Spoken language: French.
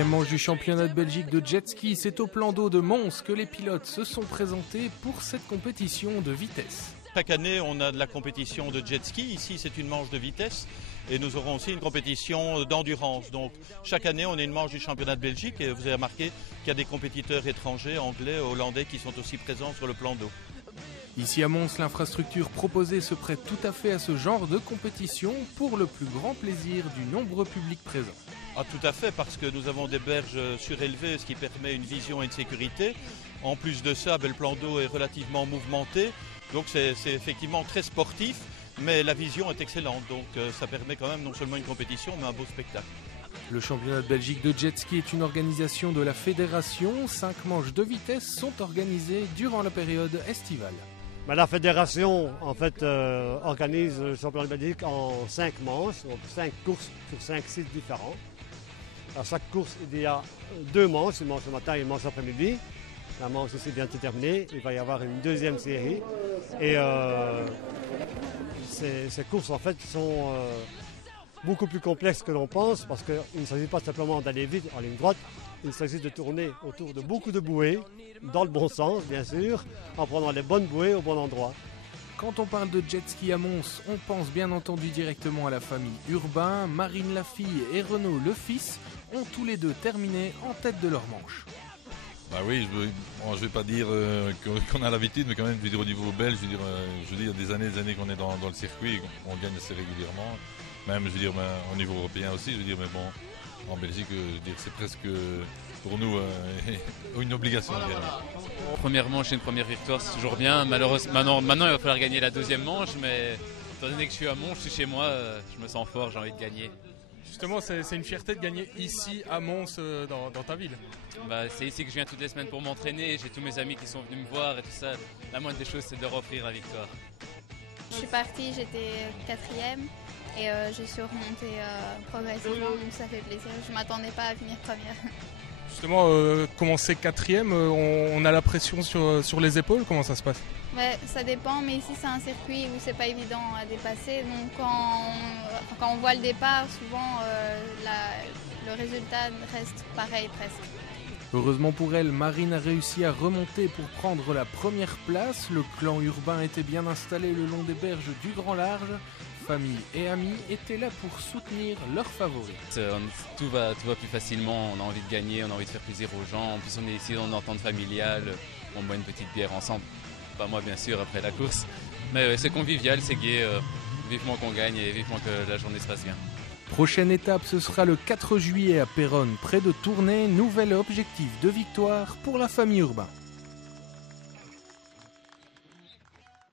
Deuxième manche du championnat de Belgique de jet ski, c'est au plan d'eau de Mons que les pilotes se sont présentés pour cette compétition de vitesse. Chaque année, on a de la compétition de jet ski. Ici, c'est une manche de vitesse. Et nous aurons aussi une compétition d'endurance. Donc, chaque année, on a une manche du championnat de Belgique. Et vous avez remarqué qu'il y a des compétiteurs étrangers, anglais, hollandais, qui sont aussi présents sur le plan d'eau. Ici à Mons, l'infrastructure proposée se prête tout à fait à ce genre de compétition pour le plus grand plaisir du nombreux public présent. Ah, tout à fait, parce que nous avons des berges surélevées, ce qui permet une vision et une sécurité. En plus de ça, le plan d'eau est relativement mouvementé. Donc c'est effectivement très sportif, mais la vision est excellente. Donc ça permet quand même non seulement une compétition, mais un beau spectacle. Le championnat de Belgique de jet ski est une organisation de la fédération. 5 manches de vitesse sont organisées durant la période estivale. La fédération en fait, organise le championnat de Belgique en 5 manches, donc 5 courses sur 5 sites différents. À chaque course, il y a 2 manches, une manche le matin et une manche l'après-midi. La manche ici est bientôt terminée, il va y avoir une deuxième série. Et ces courses en fait sont beaucoup plus complexes que l'on pense parce qu'il ne s'agit pas simplement d'aller vite en ligne droite, il s'agit de tourner autour de beaucoup de bouées, dans le bon sens bien sûr, en prenant les bonnes bouées au bon endroit. Quand on parle de jet ski à Mons, on pense bien entendu directement à la famille Urbain. Marine la fille et Renaud le fils ont tous les deux terminé en tête de leur manche. Bah oui, je ne vais pas dire qu'on a l'habitude, mais quand même, je veux dire, au niveau belge, je veux dire, il y a des années qu'on est dans le circuit, on gagne assez régulièrement. Même, je veux dire, au niveau européen aussi, je veux dire, mais bon, en Belgique, je veux dire, c'est presque pour nous une obligation. Première manche et une première victoire, c'est toujours bien. Malheureusement, maintenant, il va falloir gagner la deuxième manche, mais étant donné que je suis à Mons, je suis chez moi, je me sens fort, j'ai envie de gagner. Justement, c'est une fierté de gagner ici à Mons, dans ta ville. C'est ici que je viens toutes les semaines pour m'entraîner, j'ai tous mes amis qui sont venus me voir et tout ça. La moindre des choses, c'est de leur offrir la victoire. Je suis partie, j'étais 4e et je suis remontée progressivement, donc ça fait plaisir. Je ne m'attendais pas à finir première. Justement, commencer 4e, on a la pression sur les épaules, comment ça se passe? Ouais, ça dépend, mais ici c'est un circuit où c'est pas évident à dépasser. Donc quand on voit le départ, souvent le résultat reste pareil presque. Heureusement pour elle, Marine a réussi à remonter pour prendre la première place. Le clan urbain était bien installé le long des berges du Grand Large. Famille et amis étaient là pour soutenir leurs favoris. Tout va plus facilement, on a envie de gagner, on a envie de faire plaisir aux gens. En plus on est ici dans une entente familiale, on boit une petite bière ensemble. Pas moi bien sûr après la course, mais c'est convivial, c'est gai, vivement qu'on gagne et vivement que la journée se passe bien. Prochaine étape, ce sera le 4 juillet à Péronne, près de Tournai. Nouvel objectif de victoire pour la famille Urbain.